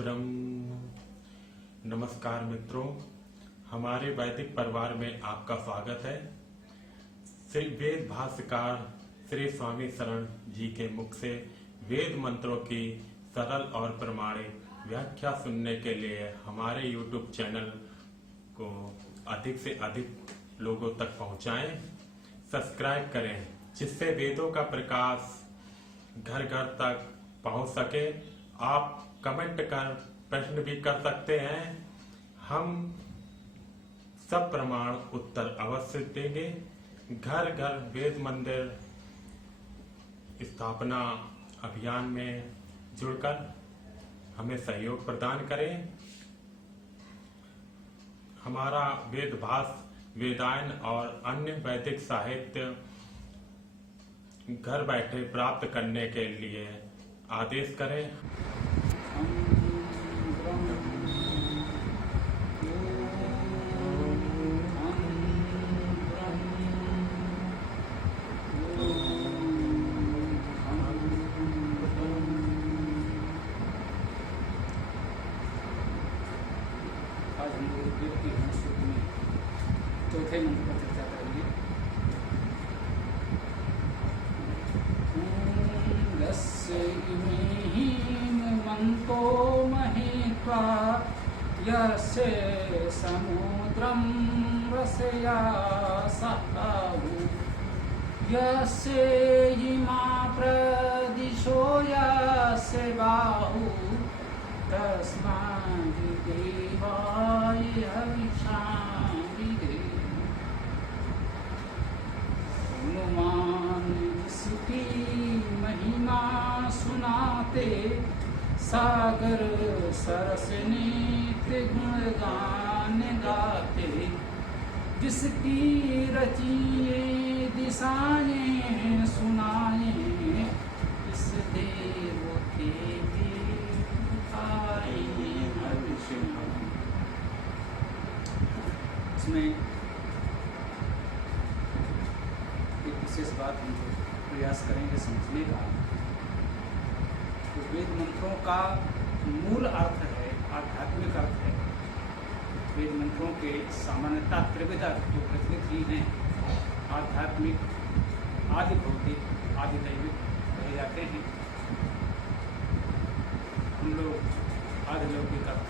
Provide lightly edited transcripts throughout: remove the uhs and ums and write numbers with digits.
ब्रह्म। नमस्कार मित्रों, हमारे वैदिक परिवार में आपका स्वागत है। श्री वेद भाष्यकार श्री स्वामी शरण जी के मुख से वेद मंत्रों की सरल और प्रमाणिक व्याख्या सुनने के लिए हमारे YouTube चैनल को अधिक से अधिक लोगों तक पहुंचाएं, सब्सक्राइब करें, जिससे वेदों का प्रकाश घर घर तक पहुंच सके। आप कमेंट कर प्रश्न भी कर सकते हैं, हम सब प्रमाण उत्तर अवश्य देंगे। घर घर वेद मंदिर स्थापना अभियान में जुड़कर हमें सहयोग प्रदान करें। हमारा वेद भाष्य, वेदायन और अन्य वैदिक साहित्य घर बैठे प्राप्त करने के लिए आदेश करें। आज हम लोग वेद की अनुसूची में चौथे मंत्र पर चर्चा करेंगे। यस्य मन्तो महीत्वा यस्य समुद्रं रसया सहाहु यस्य इमा प्रदिशो यस्य बाहु तस्माद् देवाय हविषां विधे। हनुमान जिसकी महिमा सुनाते सागर सरस नित्य गुणगान गाते। जिसकी रचिए दिशाएं सुनाए इस देव के इसमें एक विशेष बात हम प्रयास करेंगे समझने का। तो वेद मंत्रों का मूल अर्थ है, आध्यात्मिक अर्थ है। वेद मंत्रों के सामान्यतः त्रिविध अर्थ जो प्रचलित ही हैं, आध्यात्मिक, आदि भौतिक, आदि दैविक कहे जाते हैं। हम लोग आदिलौकिक अर्थ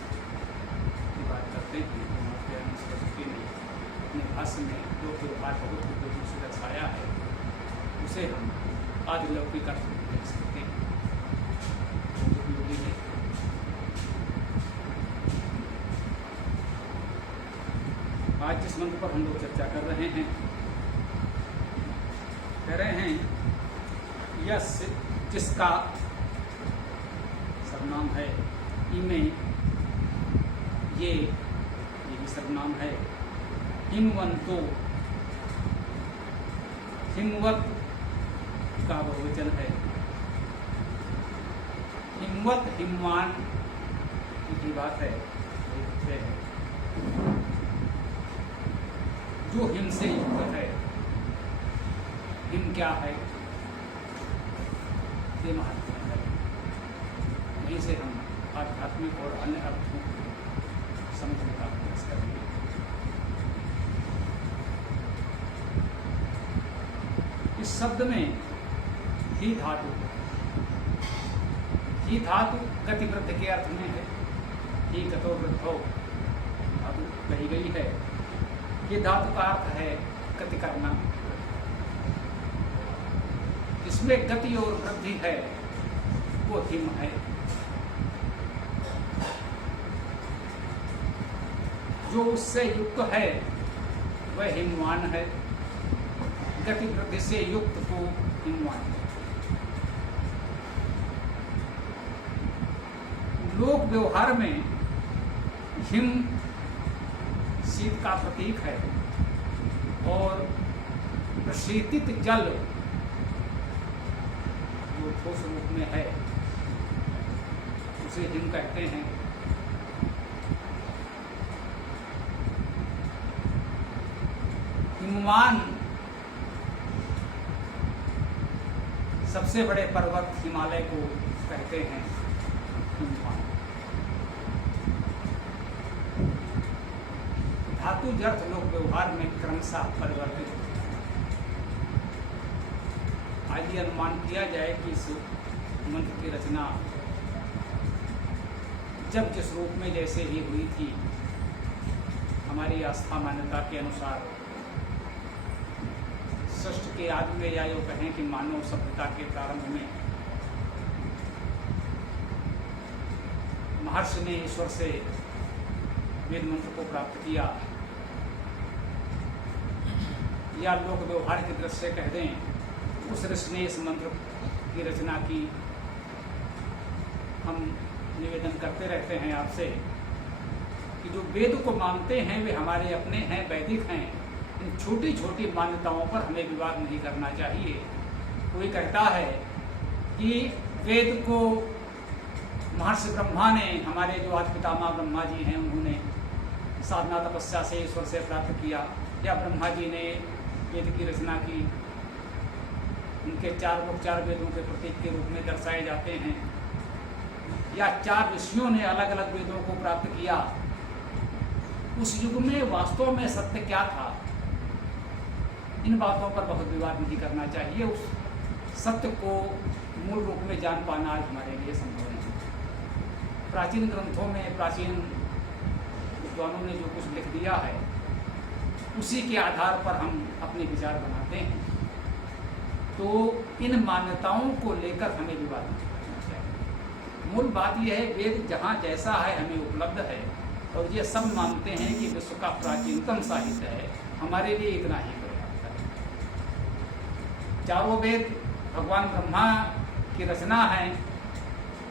की बात करते हैं। सरस्वती ने अपने भाष्य में जो व्यवहार बहुत उपयोगी से दर्शाया है, उसे हम आदिलौकिक अर्थ में देख सकते हैं। उपयोगी है। आज जिस मंत्र पर हम लोग चर्चा कर रहे हैं, कह रहे हैं यस, जिसका सर्वनाम है, इमे, ये भी सर्वनाम है, हिमवंतो, हिमवत का बहुवचन है, हिमवत, हिमवान की बात है। जो हिम से युक्त है। हिम क्या है? ये महत्वपूर्ण है। यहीं से हम आध्यात्मिक और अन्य अर्थों समझने का प्रयास करेंगे। इस शब्द में ही धातु गति वृद्धि के अर्थ में है। ही गतो वृद्धो धातु कही गई है। ये धातु का अर्थ है गति करना। इसमें गति और वृद्धि है, वो हिम है। जो उससे युक्त है वह हिमवान है। गति वृद्धि से युक्त को हिमवान है। लोक व्यवहार में हिम शीत का प्रतीक है और प्रशीतित जल जो ठोस रूप में है उसे हिम कहते हैं। हिमवान सबसे बड़े पर्वत हिमालय को कहते हैं। धातु अर्थ लोक व्यवहार में क्रमशः परिवर्तित होते हैं। आज ये अनुमान किया जाए कि इस मंत्र की रचना जब जिस रूप में जैसे ही हुई थी, हमारी आस्था मान्यता के अनुसार सृष्टि के आदि में, या जो कहें कि मानव सभ्यता के प्रारंभ में महर्षि ने ईश्वर से वेद मंत्र को प्राप्त किया, या लोक व्यवहार की दृष्टि से कह दें उस ऋषि ने इस मंत्र की रचना की। हम निवेदन करते रहते हैं आपसे कि जो वेद को मानते हैं वे हमारे अपने हैं, वैदिक हैं। इन छोटी छोटी मान्यताओं पर हमें विवाद नहीं करना चाहिए। कोई कहता है कि वेद को महर्षि ब्रह्मा ने, हमारे जो आदि पितामह ब्रह्मा जी हैं, उन्होंने साधना तपस्या से ईश्वर से प्राप्त किया, या ब्रह्मा जी ने वेद की रचना की। उनके 4 मुख 4 वेदों के प्रतीक के रूप में दर्शाए जाते हैं, या 4 ऋषियों ने अलग अलग वेदों को प्राप्त किया। उस युग में वास्तव में सत्य क्या था, इन बातों पर बहुत विवाद नहीं करना चाहिए। उस सत्य को मूल रूप में जान पाना आज हमारे लिए संभव नहीं। प्राचीन ग्रंथों में प्राचीन विद्वानों ने जो कुछ लिख दिया है, उसी के आधार पर हम अपने विचार बनाते हैं। तो इन मान्यताओं को लेकर हमें विवाद नहीं करना चाहिए। मूल बात यह है, वेद जहाँ जैसा है हमें उपलब्ध है, और ये सब मानते हैं कि विश्व का प्राचीनतम साहित्य है, हमारे लिए इतना ही पर्याप्त है। चारों वेद भगवान ब्रह्मा की रचना है,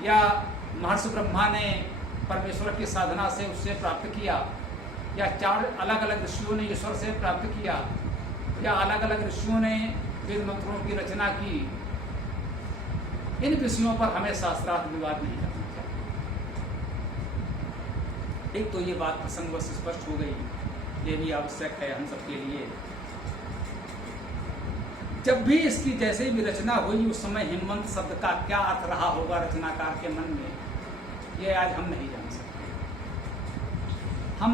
या महर्षि ब्रह्मा ने परमेश्वर की साधना से उससे प्राप्त किया, या 4 अलग अलग ऋषियों ने ईश्वर से प्राप्त किया, या अलग अलग ऋषियों ने वेद मंत्रों की रचना की। इन विषयों पर हमें शास्त्रार्थ विवाद नहीं करना चाहिए। एक तो ये बात प्रसंगवश स्पष्ट हो गई, ये भी आवश्यक है हम सबके लिए। जब भी इसकी जैसे भी रचना हुई, उस समय हिमवंत शब्द का क्या अर्थ रहा होगा रचनाकार के मन में, ये आज हम नहीं जान सकते। हम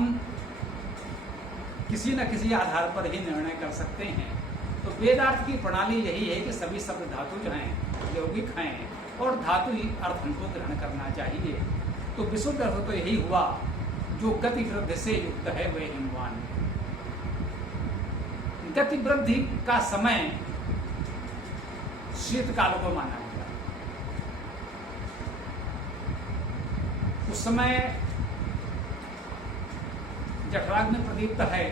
किसी न किसी आधार पर ही निर्णय कर सकते हैं। तो वेदार्थ की प्रणाली यही है कि सभी शब्द धातुज हैं, यौगिक हैं, और धातु ही अर्थ हमको ग्रहण करना चाहिए। तो विशुद्ध अर्थ तो यही हुआ, जो गति वृद्धि से युक्त है वह हिमवान। गति वृद्धि का समय शीतकाल को माना गया। उस समय जठराग्नि प्रदीप्त है,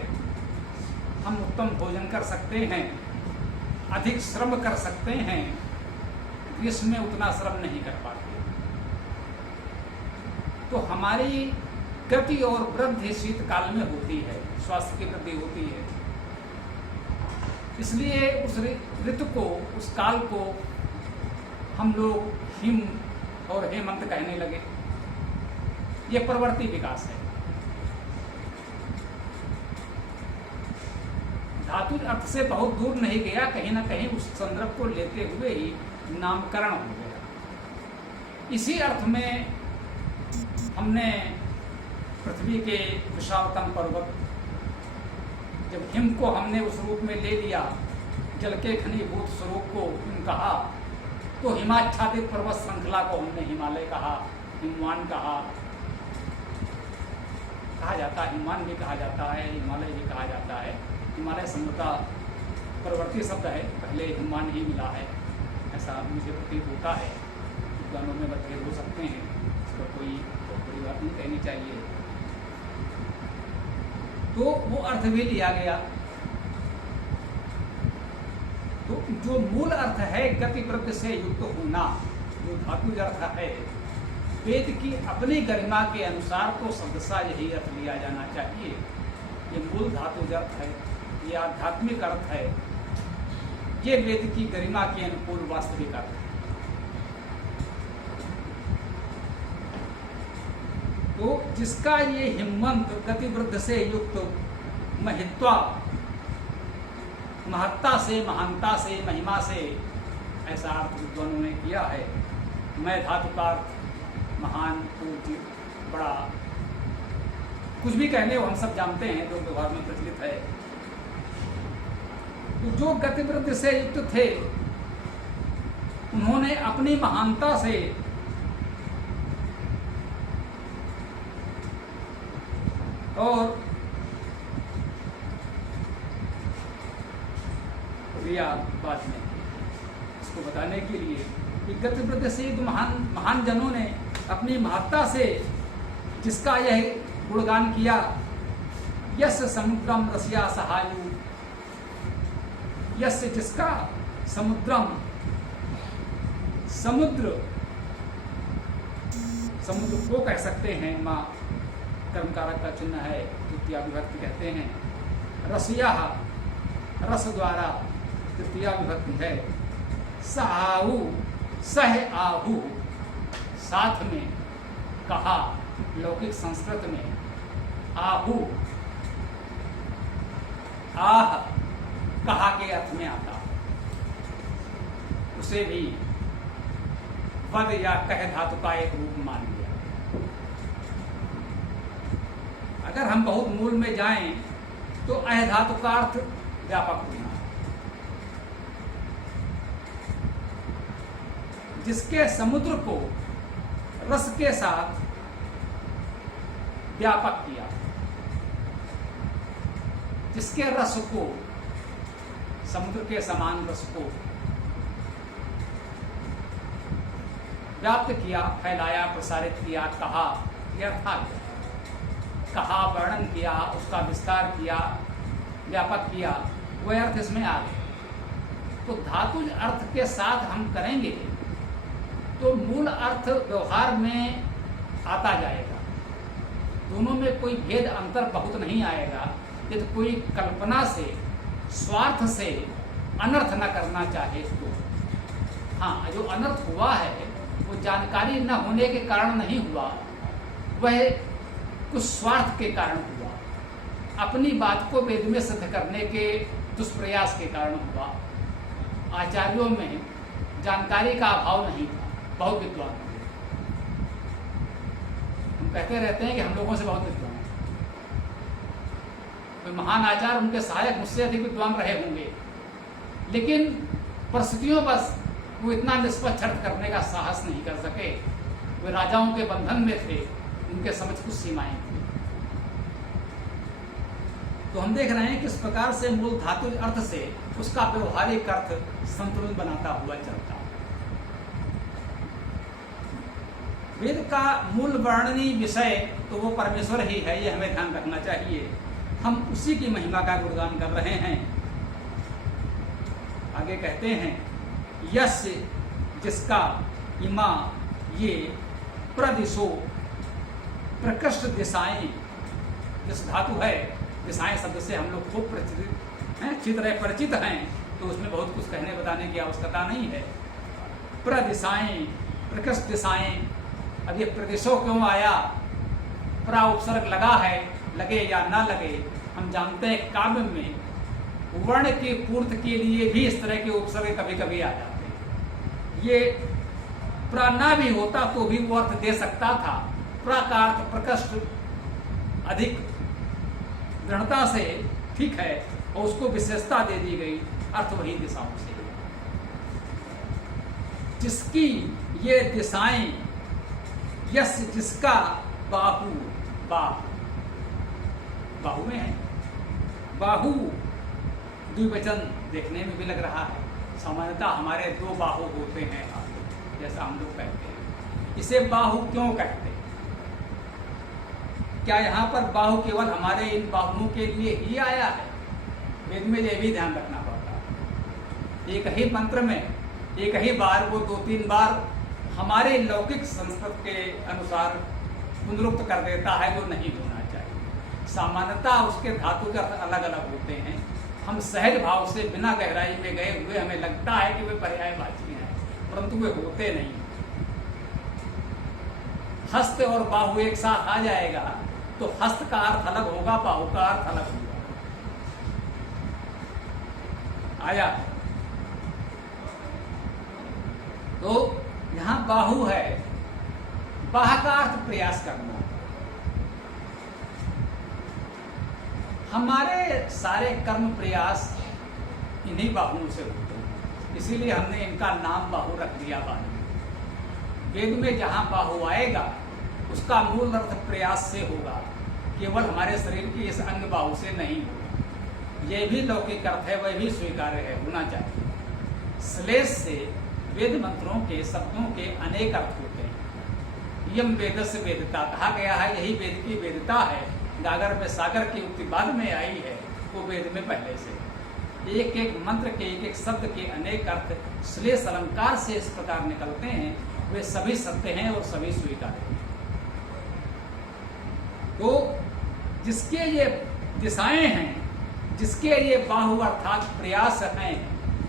हम उत्तम भोजन कर सकते हैं, अधिक श्रम कर सकते हैं, इसमें उतना श्रम नहीं कर पाते। तो हमारी गति और वृद्धि शीतकाल में होती है, स्वास्थ्य की वृद्धि होती है। इसलिए उस ऋतु को, उस काल को हम लोग हिम और हेमंत कहने लगे। ये प्रवृत्ति विकास है। धातु अर्थ से बहुत दूर नहीं गया, कहीं ना कहीं उस संदर्भ को लेते हुए ही नामकरण हो गया। इसी अर्थ में हमने पृथ्वी के विशालतम पर्वत, जब हिम को हमने उस रूप में ले लिया, जल के घनीभूत स्वरूप को हिम कहा, तो हिमाच्छादित पर्वत श्रृंखला को हमने हिमालय कहा, हिमवान कहा जाता है, हिमवान भी कहा जाता है, हिमालय भी कहा जाता है। हिमालय संभवता परवर्ती शब्द है, पहले हिमवान ही मिला है, ऐसा मुझे प्रतीत होता है। विद्वानों में मतभेद हो सकते हैं, इस पर कोई बड़ी बात नहीं कहनी चाहिए। तो वो अर्थ भी लिया गया। तो जो मूल अर्थ है गति वृद्धि से युक्त होना, जो धातु अर्थ है, वेद की अपनी गरिमा के अनुसार तो शब्दशः यही अर्थ लिया जाना चाहिए। ये मूल धातु अर्थ है, ये आध्यात्मिक अर्थ है, ये वेद की गरिमा के अनुकूल वास्तविक अर्थ है। तो जिसका ये हिमवंत गति वृद्धि से युक्त महित्वा, महत्ता से, महानता से, महिमा से, ऐसा अर्थ विद्वानों ने किया है। मैं धातु का अर्थ महान, पूज्य, बड़ा, कुछ भी कहने वो हम सब जानते हैं, जो व्यवहार में प्रचलित है। तो जो गतिवृत्ति से युक्त थे, उन्होंने अपनी महानता से और क्रिया बाद में इसको बताने के लिए कि गतिवृत्ति से युक्त महान जनों ने अपनी महत्ता से जिसका यह गुणगान किया, यस समुद्रम रसिया सहायु, यस जिसका समुद्रम, समुद्र को कह सकते हैं, माँ कर्मकारक का चिन्ह है, तृतीया विभक्ति कहते हैं। रसिया रस द्वारा तृतीया विभक्ति है। सहाहु सह आहु, साथ में कहा, लौकिक संस्कृत में आहु आह कहा के अर्थ में आता, उसे भी पद या कह धातु का एक रूप मान लिया। अगर हम बहुत मूल में जाएं तो अह धातु का अर्थ व्यापक होना, जिसके समुद्र को रस के साथ व्यापक किया, जिसके रस को, समुद्र के समान रस को व्याप्त किया, फैलाया, प्रसारित किया, कहा, यह था। कहा, वर्णन किया, उसका विस्तार किया, व्यापक किया, वह अर्थ इसमें आ गए। तो धातुज अर्थ के साथ हम करेंगे तो मूल अर्थ व्यवहार में आता जाएगा, दोनों में कोई भेद अंतर बहुत नहीं आएगा। यदि कोई कल्पना से, स्वार्थ से अनर्थ न करना चाहे तो। हाँ, जो अनर्थ हुआ है वो जानकारी न होने के कारण नहीं हुआ, वह कुछ स्वार्थ के कारण हुआ, अपनी बात को वेद में सिद्ध करने के दुष्प्रयास के कारण हुआ। आचार्यों में जानकारी का अभाव नहीं था, बहुत विद्वान थे। हम कहते रहते हैं कि हम लोगों से बहुत विद्वान, कोई महान आचार्य, उनके सहायक मुझसे अधिक विद्वान रहे होंगे, लेकिन परिस्थितियों बस वो इतना निष्पक्ष अर्थ करने का साहस नहीं कर सके। वे राजाओं के बंधन में थे, उनके समझ कुछ सीमाएं थी। तो हम देख रहे हैं कि इस प्रकार से मूल धातु अर्थ से उसका व्यवहारिक अर्थ संतुलन बनाता हुआ चलता। वेद का मूल वर्णनीय विषय तो वो परमेश्वर ही है, ये हमें ध्यान रखना चाहिए। हम उसी की महिमा का गुणगान कर रहे हैं। आगे कहते हैं, यश जिसका, इमा ये, प्रदिशो प्रकृष्ट दिशाएं, जिस धातु है, दिशाएं शब्द से हम लोग खूब परिचित हैं, तो उसमें बहुत कुछ कहने बताने की आवश्यकता नहीं है। प्रदिशाएं, प्रकृष्ट दिशाएं। अब ये प्रदेशों क्यों आया? प्रा उपसर्ग लगा है, लगे या ना लगे, हम जानते हैं काव्य में वर्ण की पूर्ति के लिए भी इस तरह के उपसर्ग कभी कभी आ जाते हैं। ये प्रा ना भी होता तो भी वो अर्थ दे सकता था। प्रा का अर्थ प्रकृष्ट, अधिक दृढ़ता से ठीक है, और उसको विशेषता दे दी गई, अर्थ वही दिशाओं से। जिसकी ये दिशाएं, यस जिसका, बाहु, बाहु में है, बाहु द्विवचन देखने में भी लग रहा है। सामान्यतः हमारे दो बाहु होते हैं, जैसा हम लोग कहते हैं। इसे बाहु क्यों कहते हैं? क्या यहाँ पर बाहु केवल हमारे इन बाहुओं के लिए ही आया है? वेद में यह भी ध्यान रखना पड़ता है। एक ही मंत्र में एक ही बार वो 2-3 बार हमारे लौकिक संस्कृत के अनुसार पुनरुक्त कर देता है, जो नहीं होना चाहिए। सामान्यतः उसके धातु के अर्थ अलग अलग होते हैं। हम सहज भाव से बिना गहराई में गए हुए हमें लगता है कि वे पर्यायवाची हैं, परंतु वे होते नहीं। हस्त और बाहु एक साथ आ जाएगा तो हस्त का अर्थ अलग होगा, बाहु का अर्थ अलग होगा। आया तो यहां बाहु है, बाह का अर्थ प्रयास करना। हमारे सारे कर्म प्रयास इन्हीं बाहुओं से होते हैं, इसीलिए हमने इनका नाम बाहु रख दिया बाद में। वेद में जहाँ बाहु आएगा उसका मूल अर्थ प्रयास से होगा, केवल हमारे शरीर की इस अंग बाहु से नहीं होगा। यह भी लौकिक अर्थ है, वह भी स्वीकार्य है, होना चाहिए। श्लेष से वेद मंत्रों के शब्दों के अनेक अर्थ होते हैं। यम वेदस्य वेदता कहा गया है, यही वेद की वेदता है। गागर में सागर की उक्ति बाद में आई है, वो वेद में पहले से। एक एक मंत्र के एक एक शब्द के अनेक अर्थ श्लेष अलंकार से इस प्रकार निकलते हैं, वे सभी सत्य हैं और सभी स्वीकार्य हैं। तो जिसके ये दिशाएं हैं, जिसके ये बाहु अर्थात प्रयास हैं,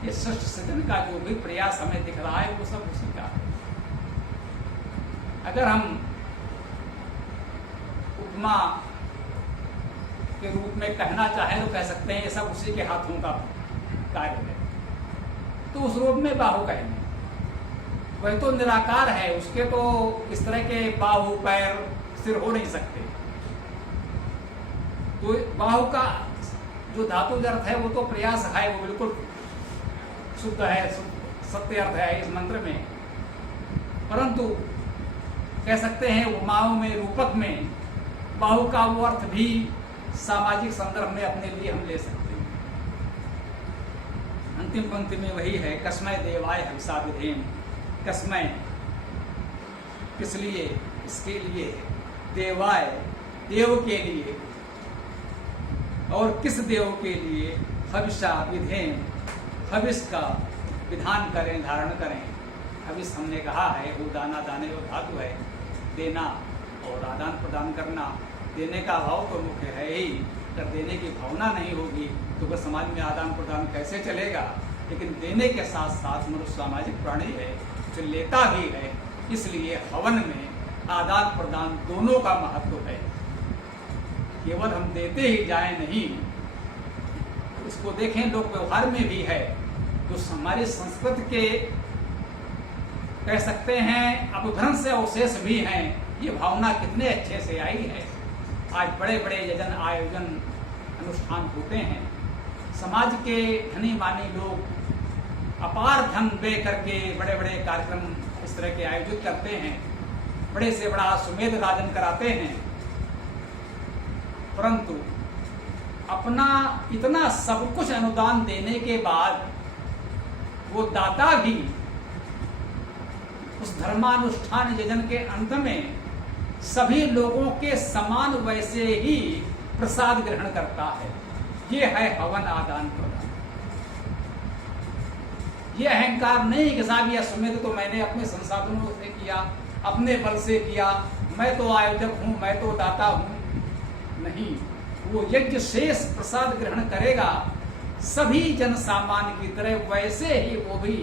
ये सृष्टि सृजन का जो भी प्रयास हमें दिख रहा है वो सब उसी का है। अगर हम उपमा के रूप में कहना चाहें तो कह सकते हैं ये सब उसी के हाथों का कार्य है, तो उस रूप में बाहु कहेंगे। वह तो निराकार है, उसके तो इस तरह के बाहु पैर सिर हो नहीं सकते। तो बाहु का जो धातु अर्थ है वो तो प्रयास है, वो बिल्कुल शुद्ध है, सत्य अर्थ है इस मंत्र में। परंतु कह सकते हैं उपमाओं में, रूपक में बाहु का वो अर्थ भी सामाजिक संदर्भ में अपने लिए हम ले सकते हैं। अंतिम पंक्ति में वही है, कस्मय देवाय हंसा विधेम। कस्मय किस लिए? इसके लिए, देवाय देव के लिए, और किस देव के लिए? हविषा विधेम, हविष का विधान करें, धारण करें। हविष हमने कहा है वो दाना, दाने वो धातु है, देना और आदान प्रदान करना। देने का भाव तो मुख्य है ही, अगर देने की भावना नहीं होगी तो फिर समाज में आदान प्रदान कैसे चलेगा। लेकिन देने के साथ साथ मनुष्य सामाजिक प्राणी है, जो लेता भी है, इसलिए हवन में आदान प्रदान दोनों का महत्व है। केवल हम देते ही जाए नहीं, इसको देखें लोक व्यवहार में भी है। जो हमारी संस्कृति के कह सकते हैं अपभ्रंश से अवशेष भी हैं, ये भावना कितने अच्छे से आई है। आज बड़े बड़े यजन आयोजन अनुष्ठान होते हैं, समाज के धनी मानी लोग अपार धन दे करके बड़े बड़े कार्यक्रम इस तरह के आयोजित करते हैं, बड़े से बड़ा सुमेध राजन कराते हैं। परंतु अपना इतना सब कुछ अनुदान देने के बाद वो दाता भी उस धर्मानुष्ठान यजन के अंत में सभी लोगों के समान वैसे ही प्रसाद ग्रहण करता है। ये है हवन आदान प्रदान। ये अहंकार नहीं कि साहब यह सुमेध तो मैंने अपने संसाधनों से किया, अपने बल से किया, मैं तो आयोजक हूं, मैं तो दाता हूं। नहीं, वो यज्ञ शेष प्रसाद ग्रहण करेगा सभी जन सामान्य की तरह, वैसे ही वो भी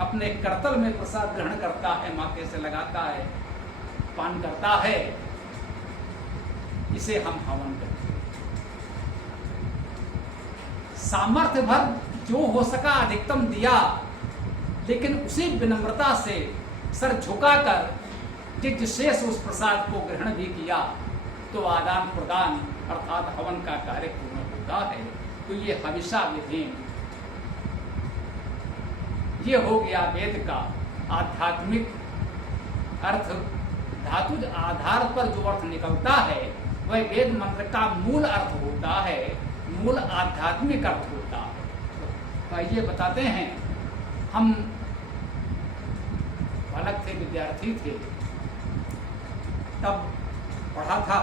अपने करतल में प्रसाद ग्रहण करता है, माथे से लगाता है, पान करता है। इसे हम हवन कहते हैं। सामर्थ्य भर जो हो सका अधिकतम दिया, लेकिन उसी विनम्रता से सर झुकाकर जिस शेष उस प्रसाद को ग्रहण भी किया, तो आदान प्रदान अर्थात हवन का कार्य पूर्ण होता है। तो ये हविषा विधेम, ये हो गया वेद का आध्यात्मिक अर्थ। धातु आधार पर जो अर्थ निकलता है वह वेद मंत्र का मूल अर्थ होता है, मूल आध्यात्मिक अर्थ होता है। तो आइए बताते हैं, हम बालक थे, विद्यार्थी थे, तब पढ़ा था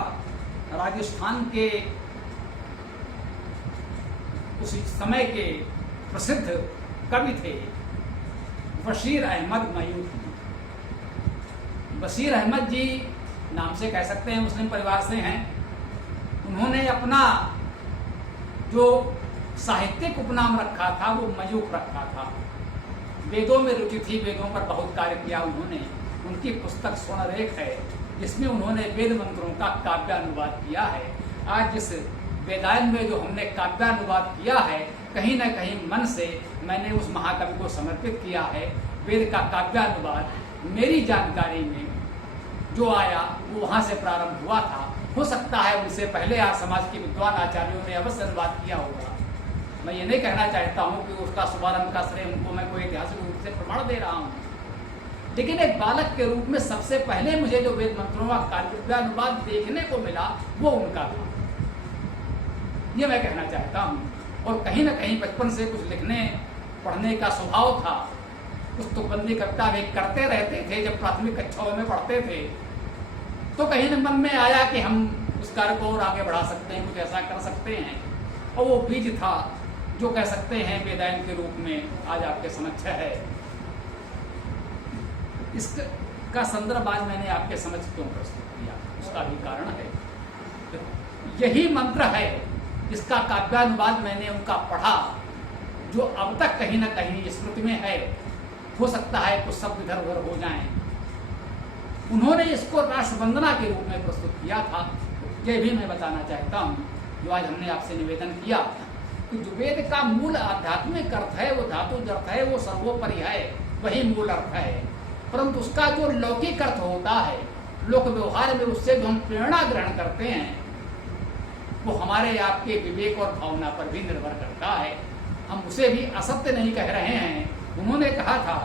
राजस्थान के उसी समय के प्रसिद्ध कवि थे बशीर अहमद मयूखी। बशीर अहमद जी नाम से कह सकते हैं, मुस्लिम परिवार से हैं। उन्होंने अपना जो साहित्यिक उपनाम रखा था वो मयूख रखा था। वेदों में रुचि थी, वेदों पर बहुत कार्य किया उन्होंने। उनकी पुस्तक स्वर्णरेख है, जिसमें उन्होंने वेद मंत्रों का काव्यानुवाद किया है। आज जिस वेदायन में जो हमने काव्यानुवाद किया है, कहीं न कहीं मन से मैंने उस महाकवि को समर्पित किया है। वेद का काव्यानुवाद मेरी जानकारी में जो आया वो वहाँ से प्रारंभ हुआ था। हो सकता है उनसे पहले आज समाज के विद्वान आचार्यों ने अवश्य अनुवाद किया होगा। मैं ये नहीं कहना चाहता हूँ कि उसका शुभारंभ का श्रेय उनको मैं कोई ऐतिहासिक रूप से प्रमाण दे रहा हूँ, लेकिन एक बालक के रूप में सबसे पहले मुझे जो वेद मंत्रों का काव्यानुवाद देखने को मिला वो उनका था, ये मैं कहना चाहता हूँ। और कहीं ना कहीं बचपन से कुछ लिखने पढ़ने का स्वभाव था, कुछ तुकबंदी कविता भी करते रहते थे। जब प्राथमिक कक्षाओं में पढ़ते थे तो कहीं न मन में आया कि हम उस कार्य को और आगे बढ़ा सकते हैं, कुछ ऐसा कर सकते हैं, और वो बीज था जो कह सकते हैं वेदायन के रूप में आज आपके समक्ष है। इसका संदर्भ आज मैंने आपके समक्ष क्यों प्रस्तुत किया, उसका भी कारण है। यही मंत्र है जिसका काव्यानुवाद मैंने उनका पढ़ा, जो अब तक कहीं ना कहीं स्मृति में है। हो सकता है कुछ शब्द इधर उधर हो जाएं। उन्होंने इसको राष्ट्रवंदना के रूप में प्रस्तुत किया था। ये भी मैं बताना चाहता हूँ, जो आज हमने आपसे निवेदन किया कि जो वेद का मूल आध्यात्मिक अर्थ है, वो धातु अर्थ है, वो सर्वोपरि है, वही मूल अर्थ है। परंतु उसका जो लौकिक अर्थ होता है, लोक व्यवहार में उससे जो हम प्रेरणा ग्रहण करते हैं, वो हमारे आपके विवेक और भावना पर भी निर्भर करता है। हम उसे भी असत्य नहीं कह रहे हैं। उन्होंने कहा था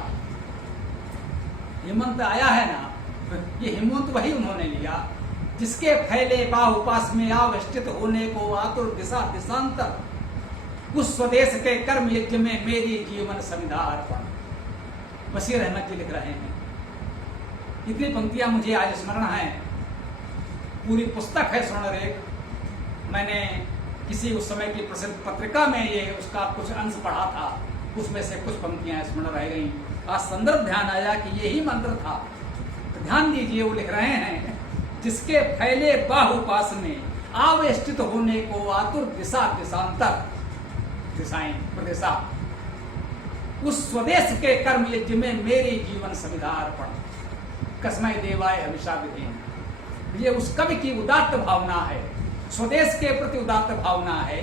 हेमंत आया है ना, ये हेमंत वही उन्होंने लिया जिसके फैले बाहुपास में अवस्थित होने को आतुर दिशा दिशांतर, उस स्वदेश के कर्म यज्ञ में मेरी जीवन समिधा अर्पण। बशीर अहमद जी लिख रहे हैं। इतनी पंक्तियां मुझे आज स्मरण है। पूरी पुस्तक है स्वर्ण रेख। मैंने किसी उस समय की प्रसिद्ध पत्रिका में ये उसका कुछ अंश पढ़ा था, उसमें से कुछ पंक्तियां स्मरण रह गई। आज संदर्भ ध्यान आया कि यही मंत्र था। तो ध्यान दीजिए, वो लिख रहे हैं जिसके फैले बाहुपास में आवेष्टित होने को आतुर दिशा दिशांतर, दिशाएं प्रदेशा, उस स्वदेश के कर्म यज्ञ में मेरी जीवन समिधा अर्पण, कसमय देवाय हमेशा विधि। ये उस कवि की उदात्त भावना है, स्वदेश के प्रति उदात्त भावना है,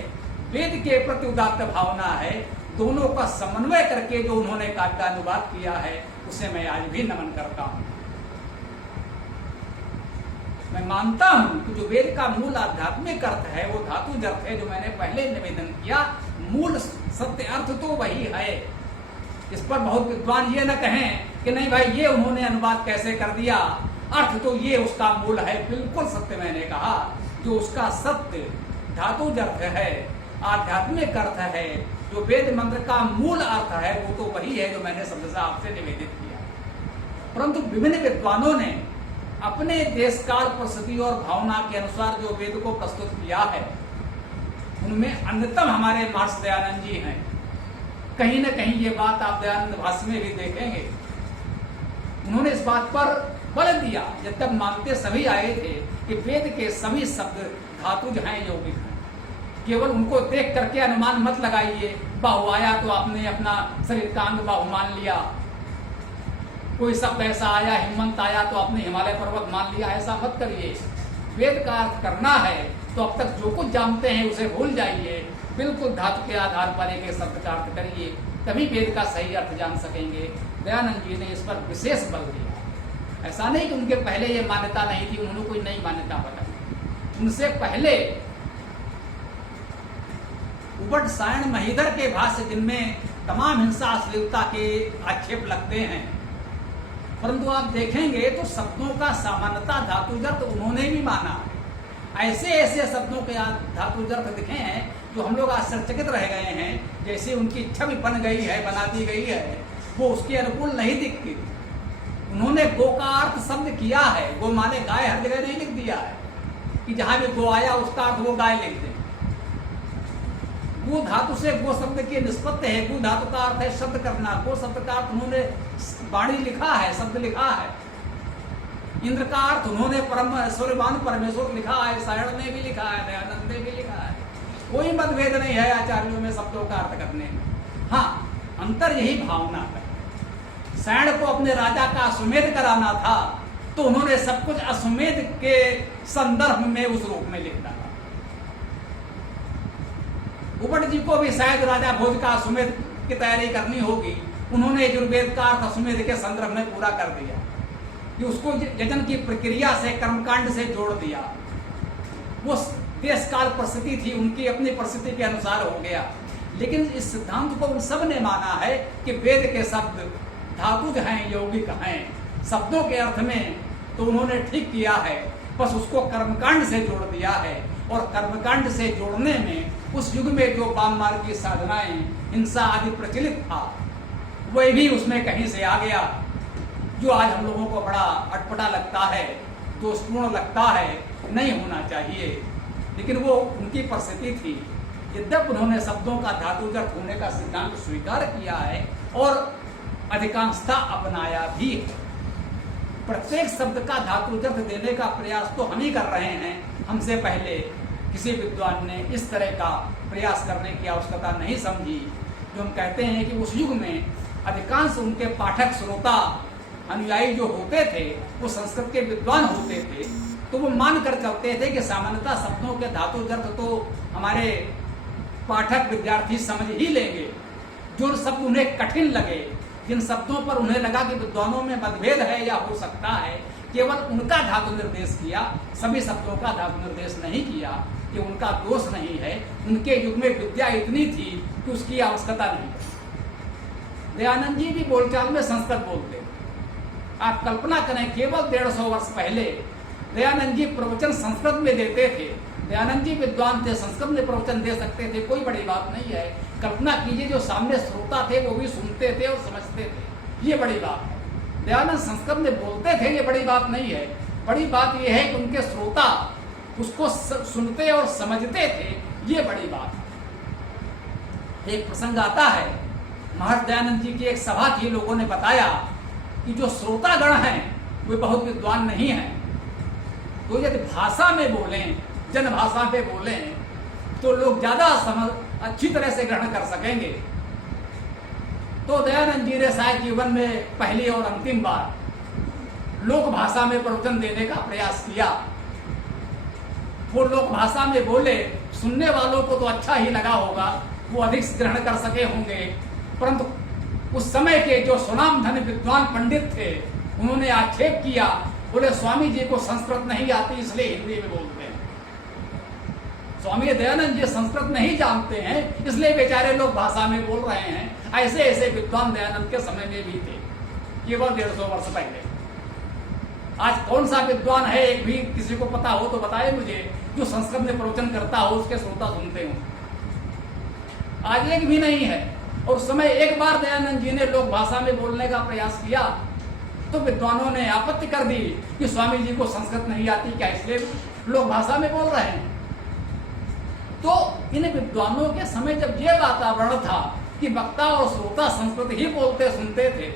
वेद के प्रति उदात्त भावना है। दोनों का समन्वय करके जो उन्होंने काव्यानुवाद किया है, उसे मैं आज भी नमन करता हूं। मैं मानता हूं कि जो वेद का मूल आध्यात्मिक अर्थ है, वो धातु अर्थ है, जो मैंने पहले निवेदन किया। मूल सत्य अर्थ तो वही है। इस पर बहुत विद्वान ये न कहें कि नहीं भाई ये उन्होंने अनुवाद कैसे कर दिया, अर्थ तो ये उसका मूल है। बिल्कुल सत्य मैंने कहा। जो उसका सत्य धातु अर्थ है, आध्यात्मिक अर्थ है, जो वेद मंत्र का मूल अर्थ है, वो तो वही है जो मैंने शब्दशः आपसे निवेदित किया। परंतु विभिन्न विद्वानों ने अपने देश काल परिस्थिति और भावना के अनुसार जो वेद को प्रस्तुत किया है, उनमें अन्यतम हमारे महर्षि दयानंद जी हैं। कहीं न कहीं ये बात आप दयानंद भाष्य में भी देखेंगे। उन्होंने इस बात पर बल दिया, जब तक मानते सभी आए थे कि वेद के सभी शब्द धातुज हैं, यौगिक हैं। केवल उनको देख करके अनुमान मत लगाइए। बाहु आया तो आपने अपना शरीर का अंग बाहु मान लिया, कोई शब्द ऐसा आया हेमंत आया तो आपने हिमालय पर्वत मान लिया, ऐसा मत करिए। वेद का अर्थ करना है तो अब तक जो कुछ जानते हैं उसे भूल जाइए। बिल्कुल धातु के आधार पर एक शब्द का अर्थ करिए, तभी वेद का सही अर्थ जान सकेंगे। दयानंद जी ने इस पर विशेष बल दिया। ऐसा नहीं कि उनके पहले ये मान्यता नहीं थी, उन्होंने कोई नई मान्यता बताई। उनसे पहले उपट सायण महीधर के भाष्य, जिनमें तमाम हिंसा अश्लीलता के आक्षेप लगते हैं, परंतु आप देखेंगे तो शब्दों का सामान्यता धातुजर्थ उन्होंने भी माना है। ऐसे ऐसे शब्दों के धातुजर्थ दिखे हैं जो हम लोग आश्चर्यचकित रह गए हैं। जैसे उनकी छवि बन गई है, बना दी गई है, वो उसके अनुकूल नहीं दिखती। उन्होंने गो का अर्थ शब्द किया है, गो माने गाय, हर जगह नहीं लिख दिया है कि जहां भी गो आया उसका अर्थ वो गाय लिख दे। गो धातु से गो शब्द की निष्पत्ति है। गो धातु का अर्थ है शब्द करना। गो शब्द का अर्थ उन्होंने वाणी लिखा है, शब्द लिखा है। इंद्र का अर्थ उन्होंने परम सूर्यवान परमेश्वर लिखा है, सायण ने भी लिखा है, दयानंद ने भी लिखा है। कोई मतभेद नहीं है आचार्यों में शब्दों का अर्थ करने में। हाँ, अंतर यही भावना है। सायण को अपने राजा का अश्वमेध कराना था तो उन्होंने सब कुछ अश्वमेध के संदर्भ में उस रूप में लिख डाला। उपट जी को भी शायद राजा भोज का अश्वमेध की तैयारी करनी होगी, उन्होंने यजुर्वेद का अर्थ अश्वमेध के संदर्भ में पूरा कर दिया कि उसको यजन की प्रक्रिया से, कर्मकांड से जोड़ दिया। वो देश काल परिस्थिति थी, उनकी अपनी परिस्थिति के अनुसार हो गया। लेकिन इस सिद्धांत को उन सब ने माना है कि वेद के शब्द धातुज हैं, यौगिक हैं। शब्दों के अर्थ में तो उन्होंने ठीक किया है, बस उसको कर्मकांड से जोड़ दिया है। और कर्मकांड से जोड़ने में उस युग में जो वाम मार्ग की साधनाएं, हिंसा आदि प्रचलित था, वह भी उसमें कहीं से आ गया, जो आज हम लोगों को बड़ा अटपटा लगता है, दोषपूर्ण लगता है, नहीं होना चाहिए। लेकिन वो उनकी परिस्थिति थी। यद्यप उन्होंने शब्दों का धातुगत होने का सिद्धांत स्वीकार किया है और अधिकांशता अपनाया भी है। प्रत्येक शब्द का धातुगत देने का प्रयास तो हम ही कर रहे हैं। हमसे पहले किसी विद्वान ने इस तरह का प्रयास करने की आवश्यकता नहीं समझी। जो हम कहते हैं कि उस युग में अधिकांश उनके पाठक, श्रोता, अनुयायी जो होते थे वो संस्कृत के विद्वान होते थे, तो वो मान कर चलते थे कि सामान्यतः शब्दों के धातुगत तो हमारे पाठक, विद्यार्थी समझ ही लेंगे। जो शब्द उन्हें कठिन लगे, जिन शब्दों पर उन्हें लगा कि विद्वानों में मतभेद है या हो सकता है, केवल उनका धातु निर्देश किया, सभी शब्दों का धातु निर्देश नहीं किया। ये उनका दोष नहीं है। उनके युग में विद्या इतनी थी कि उसकी आवश्यकता नहीं। दयानंद जी भी बोलचाल में संस्कृत बोलते। आप कल्पना करें, केवल 150 वर्ष पहले दयानंद जी प्रवचन संस्कृत में देते थे। दयानंद जी विद्वान थे, संस्कृत में प्रवचन दे सकते थे, कोई बड़ी बात नहीं है। कल्पना कीजिए, जो सामने श्रोता थे वो भी सुनते थे और समझते थे, ये बड़ी बात है। दयानंद संस्कृत में बोलते थे, ये बड़ी बात नहीं है। बड़ी बात यह है कि उनके श्रोता उसको सुनते और समझते थे, ये बड़ी बात है। एक प्रसंग आता है, महर्षि दयानंद जी की एक सभा थी। लोगों ने बताया कि जो श्रोतागण हैं वे बहुत विद्वान नहीं हैं, तो यदि भाषा में बोलें, जन भाषा पे बोलें, तो लोग ज्यादा अच्छी तरह से ग्रहण कर सकेंगे। तो दयानंद जी ने शायद जीवन में पहली और अंतिम बार लोक भाषा में प्रवचन देने का प्रयास किया। वो लोक भाषा में बोले, सुनने वालों को तो अच्छा ही लगा होगा, वो अधिक ग्रहण कर सके होंगे। परंतु उस समय के जो सुनामधन्य विद्वान पंडित थे, उन्होंने आक्षेप किया, बोले स्वामी जी को संस्कृत नहीं आती इसलिए हिंदी में बोलते हैं। स्वामी दयानंद जी संस्कृत नहीं जानते हैं, इसलिए बेचारे लोग भाषा में बोल रहे हैं। ऐसे ऐसे विद्वान दयानंद के समय में भी थे, केवल 150 वर्ष पहले। आज कौन सा विद्वान है, एक भी किसी को पता हो तो बताए मुझे, जो संस्कृत में प्रवचन करता हो, उसके श्रोता सुनते हो। आज एक भी नहीं है। और उस समय एक बार दयानंद जी ने लोक भाषा में बोलने का प्रयास किया, तो विद्वानों ने आपत्ति कर दी कि स्वामी जी को संस्कृत नहीं आती, क्या इसलिए लोक भाषा में बोल रहे हैं। तो इन विद्वानों के समय जब यह वातावरण था कि वक्ता और श्रोता संस्कृत ही बोलते सुनते थे,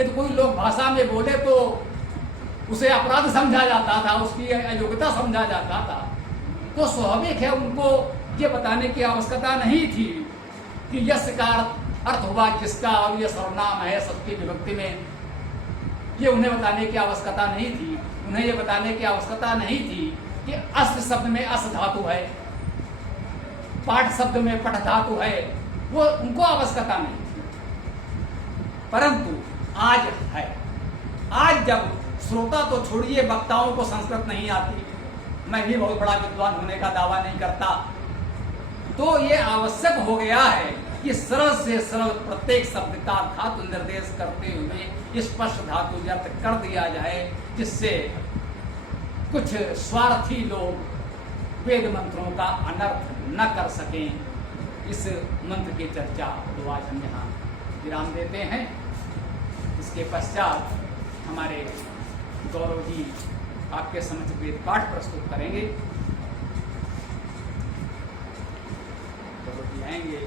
यदि कोई लोक भाषा में बोले तो उसे अपराध समझा जाता था, उसकी अयोग्यता समझा जाता था। तो स्वाभाविक है उनको ये बताने की आवश्यकता नहीं थी कि यश का अर्थ हुआ जिसका, और यह सर्वनाम है सबकी विभक्ति में, ये उन्हें बताने की आवश्यकता नहीं थी। उन्हें ये बताने की आवश्यकता नहीं थी कि अस्त शब्द में अस धातु है, पाठ शब्द में पठ धातु है, वो उनको आवश्यकता नहीं थी। परंतु आज है। आज जब श्रोता तो छोड़िए, वक्ताओं को संस्कृत नहीं आती, मैं भी बहुत बड़ा विद्वान होने का दावा नहीं करता, तो ये आवश्यक हो गया है कि सरल से सरल प्रत्येक शब्द का धातु निर्देश करते हुए स्पष्ट धातु अर्थ कर दिया जाए, जिससे कुछ स्वार्थी लोग वेद मंत्रों का अनर्थ न कर सकें। इस मंत्र की चर्चा तो आज हम यहाँ विराम देते हैं। इसके पश्चात हमारे गौरव जी आपके समक्ष वेद पाठ प्रस्तुत करेंगे। गौरव जी आएंगे।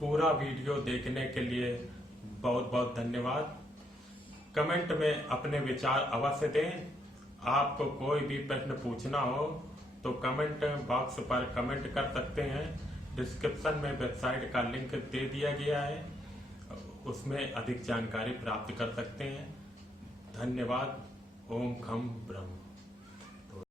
पूरा वीडियो देखने के लिए बहुत बहुत धन्यवाद। कमेंट में अपने विचार अवश्य दें। आपको कोई भी प्रश्न पूछना हो तो कमेंट बॉक्स पर कमेंट कर सकते हैं। डिस्क्रिप्शन में वेबसाइट का लिंक दे दिया गया है, उसमें अधिक जानकारी प्राप्त कर सकते हैं। धन्यवाद। ओम खम ब्रह्म।